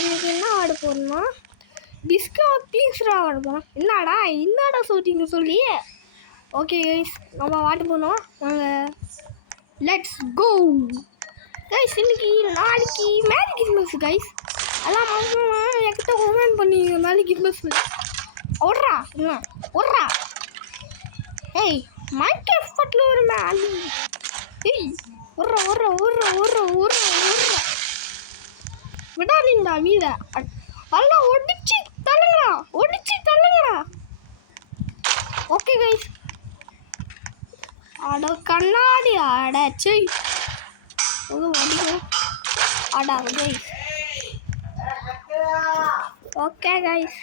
இன்னைக்கு என்ன ஆட போறோம்னா டிஸ்கோ பீஸ்ரா ஆட போறோம். என்னடா சொல்லிட்டீங்க சொல்லி. ஓகே கைஸ், நம்ம ஆட போனோம். வாங்க லெட்ஸ் கோ கைஸ். இன்னைக்கு நாளைக்கு மேரி கிறிஸ்மஸ் கைஸ். எல்லாம் என்கிட்ட கமெண்ட் பண்ணீங்க மேரி கிறிஸ்மஸ் ஓடுறா என்ன ஓடுறா. ஏய் மைன்கிராஃப்ட் பட்ல ஒரு மேலி. ஏய் ஓடுறா ஓடுறா ஓடுறா ஓடுறா ஓடுறா ஓடுறா விடாதீங்கடா மீத. எல்லாம் ஒடிச்சு தள்ளுங்கடா, ஒடிச்சு தள்ளுங்கடா. Okay guys. அட கண்ணாடி அடச்சு அடா கைஸ். ஓகே கைஸ்,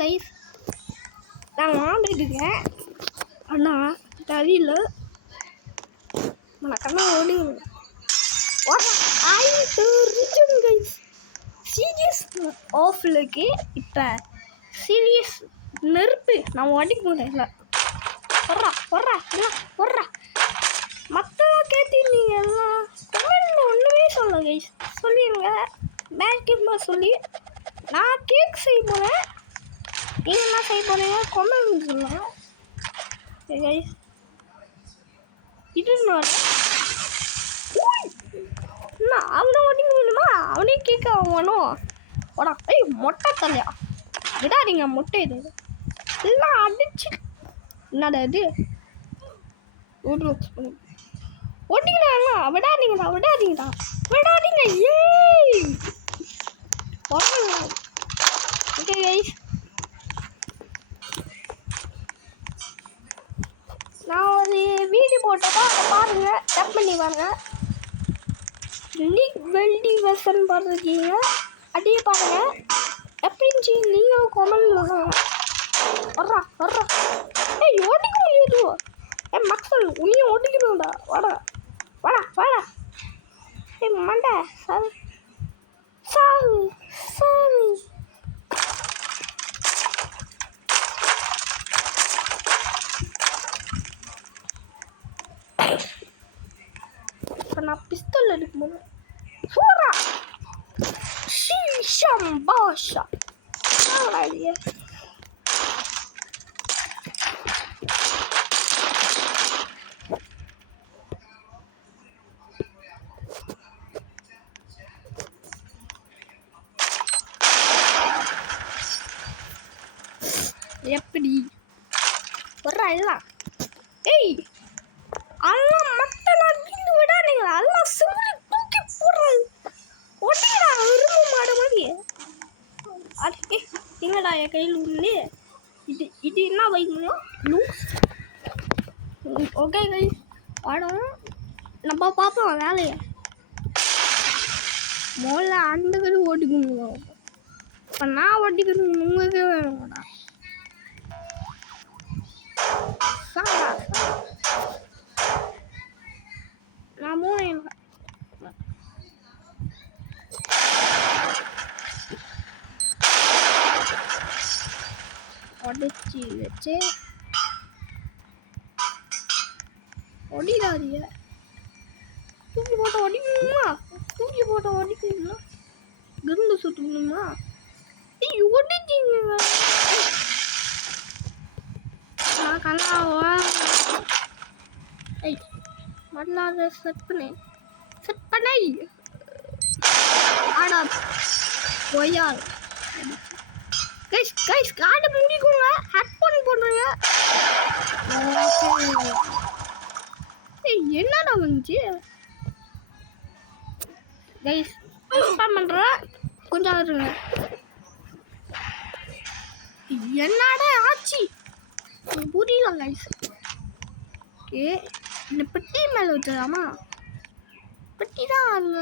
கைஸ் நான் வாங்கிட்டுருக்கேன். அண்ணா தெரியல கண்ணா ஓடி கைஸ். சீரியஸ் ஆஃப்லுக்கு இப்போ சீரியஸ் நெருப்பு நான் ஓடிக்க முடியல. வர்றா வர்றா எல்லாம் வர்றா. மற்றவங்க கேட்டீங்க எல்லாம் கமெண்ட்ல ஒன்றுமே சொல்ல கைஸ். சொல்லிடுங்க பேக்கிமா சொல்லி. நான் கேக் செய்ய போகிறேன். நீங்கள் என்ன செய்ய போகிறீங்க கமெண்ட் சொல்லுங்க கைஸ். இது என்ன அவனை ஒட்டிங்க வேணுமா? அவனே கேட்க அவனும் ஓடா. ஐய் மொட்டை தலையா விடாதீங்க. மொட்டை இது எல்லாம் அடிச்சு என்னடா இது ஓட்டிங்களா? விடாதீங்கடா விடாதீங்கடா விடாதீங்க. ஏய் ஓகே கைஸ், நான் ஒரு வீடியோ போட்டப்போ பாருங்க, டப் பண்ணி பாருங்க. லீக் வெல்டி வெர்ஷன் பார்த்துருக்கீங்க, அப்படியே பாருங்க. எப்படின்னு நீங்கள் கமெண்ட் வர்றா வர்றா. ஏய் ஓட்டிக்க முடியாது. ஏ மக்கள் உன்னையும் ஓட்டிக்கணும்டா. வாடா வாடா வாடா. ஏ மண்டை சாவு சாவு சாவு. இப்போ நான் பிஸ்தல் எடுக்கும்போது சூடா ஷீஷம் பாஷா எப்படி வர்றா எல்லாம். ஏய் எல்லாம் மட்டெல்லாம் கிண்டு விடாதீங்களா? எல்லாம் சிவரி தூக்கி போடுறாங்க. ஒட்டிடா விரும்ப மாட மாதிரி. அது எங்கடா என் கையில் உண்டு. இது இது என்ன வைக்கணும் லூஸ். ஓகே கைஸ், பாடம் நம்ம பார்ப்போம் வேலையை. முதல்ல அந்த கரு ஓட்டிக்கணும். இப்போ நான் ஓட்டிக்கணும் உங்களுக்கு வேணும்டா. நான் மூணு உடச்சி வச்சு ஒடிடாதீங்க. தூக்கி போட்டு ஒடிக்கணுமா? தூக்கி போட்டு ஒடிக்கணுமா? கருந்து சுட்டுக்கணுமா? ஏய் ஒடிச்சிங்க கண்ணாவா. ஏய் மல்லாத செட் பண்ணை ஆடா பொய்யால். கைஸ் கைஸ் கார்டு முடிக்குங்க. ஹட் பண்ணி போடுறீங்க. ஏய் என்னடா வந்துச்சு கைஸ். ஸ்பாம் பண்ணுறேன் கொஞ்சம் இருங்க. என்னடா ஆச்சு புரியல கைஸ். ஓகே இந்த பெட்டி மேலே வச்சிடலாமா? பெட்டி தான் வரல.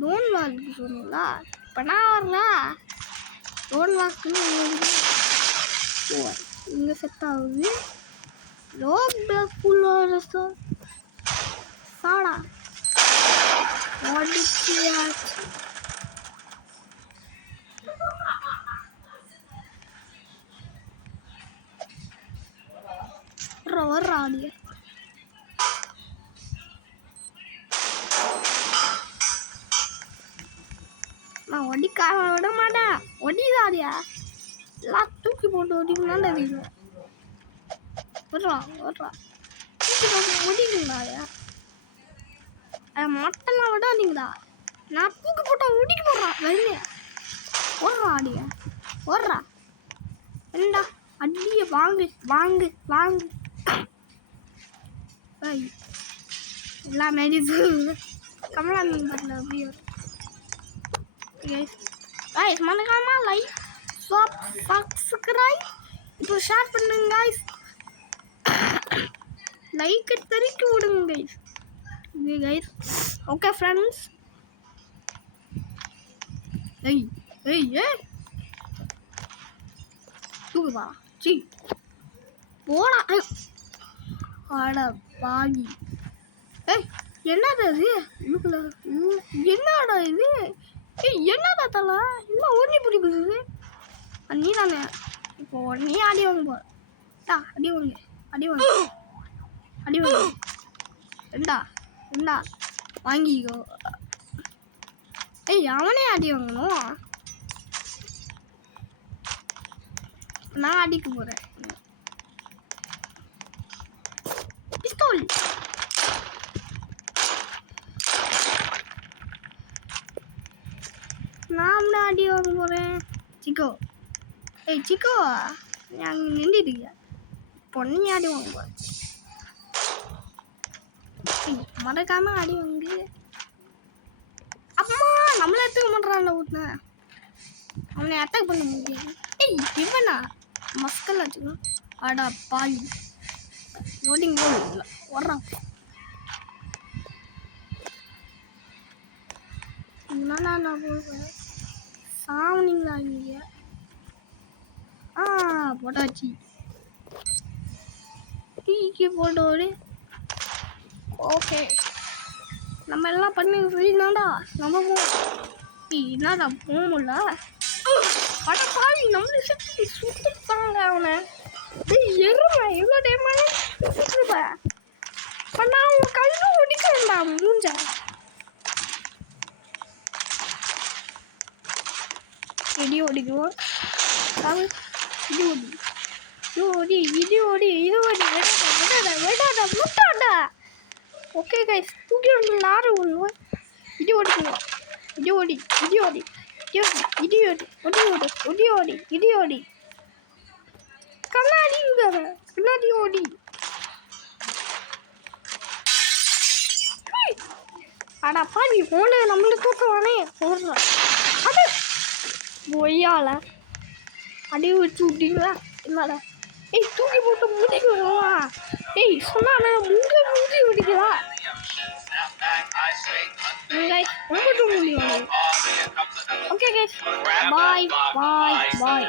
டோன் வாக்கு சொன்னீங்களா? இப்போ நான் வரல. டோன் வாக்குன்னு இங்கே செட் ஆகுது. லோ பிளாக் ஃபுல்லாக சாடா ஓடிச்சியாச்சு. ஒரு ஆடிய நான் ஒடிக்காம விட மாட்டேன். ஒடிதாடியா எல்லாம் தூக்கி போட்டு ஒடிக்கணும்னு தெரியும். விட்றா விட்றா தூக்கி போட்டு ஒடிக்கணும்டாயா. மட்டெல்லாம் விடாதீங்கடா. நான் தூக்கி போட்டா ஒடிக்க போடுறான் வெளியே. ஓடுறா ஆடிய ஓடுறா. என்னடா அடிய வாங்கு வாங்கு வாங்கு. எல்லா மெடிசன் கமலா மீன் பட்டில் அப்படியே மறக்காம லைக் சப்ஸ்கிரைப் இப்போ ஷேர் பண்ணுங்க கைஸ். லைக்கை தெரிவிக்க விடுங்க guys. Okay guys. Okay friends. ஏய் ஏய் ஏய் தூக்குவா சி போடா. ஆட பாவி. ஏய் என்னடா இது இதுக்குள்ள என்னடா இது? ஏய் என்னடா தலை என்ன ஓடி பிடிக்குது? நீ தானே இப்போ நீ அடி வாங்க போடா. அடி வாங்க அடி வாங்க அடி வாங்க. ரெண்டா ரெண்டா வாங்கிக்கோ. ஏய் அவனே அடி வாங்கணும். நான் அடிக்க போறேன். பிஸ்தோல் நான் அடி வாங்க போறேன். சிக்கோ ஏய் சிக்கோ அங்கே நின்றுடுங்க. பொண்ணு அடி வாங்க போறேன். மறக்காம அடி வாங்கு. அம்மா நம்மள அட்டாக் பண்றான்ல ஊத்துனேன். அவனை அட்டாக் பண்ண முடியாது. ஏய் இவனா மக்கள் வச்சுக்கணும். அடா பாலி லோடிங் இல்லை வர்றான். என்னன்னா நான் போகிறேன் சாவனிங்களா இங்கே? போட்டாச்சு. டீக்கு போட்டோடு ஓகே நம்ம எல்லாம் பண்ணி ஃப்ரீதான்டா. நம்ம என்னடா போகல. அட பாவி நம்மளை சுற்றி சுற்றுப்பாங்க அவனை. எருமை எவ்வளோ டைமான சுற்றுப்பேன். நான் உன் கல்லு ஒடிக்க வேண்டாம் மூஞ்ச. இடி ஓடிக்குவோம். இது ஓடி இது ஓடி இது ஓடி இது ஓடி விடாத விடாத முட்டாடா. ஓகே கைஸ் தூக்கி ஒன்று நார் ஒன்று இடி ஓடிக்குவோம். இடி ஓடி இடி ஓடி இடி ஓடி ஒடி ஓடி ஒடி ஓடி இடி ஓடி கண்ணாடி கண்ணாடி ஓடி. அடா பாவி போன நம்மளை தூக்கவானே ஓடுறான். அது ஒய்யால அடி வச்சு விட்டீங்களா என்னடா? ஏய் தூக்கி போட்டு முடிக்கணுமா? ஏய் சொன்னா முங்கி விடிக்கலா ரொம்ப முடியும். ஓகே கைஸ் பாய் பாய் பாய்.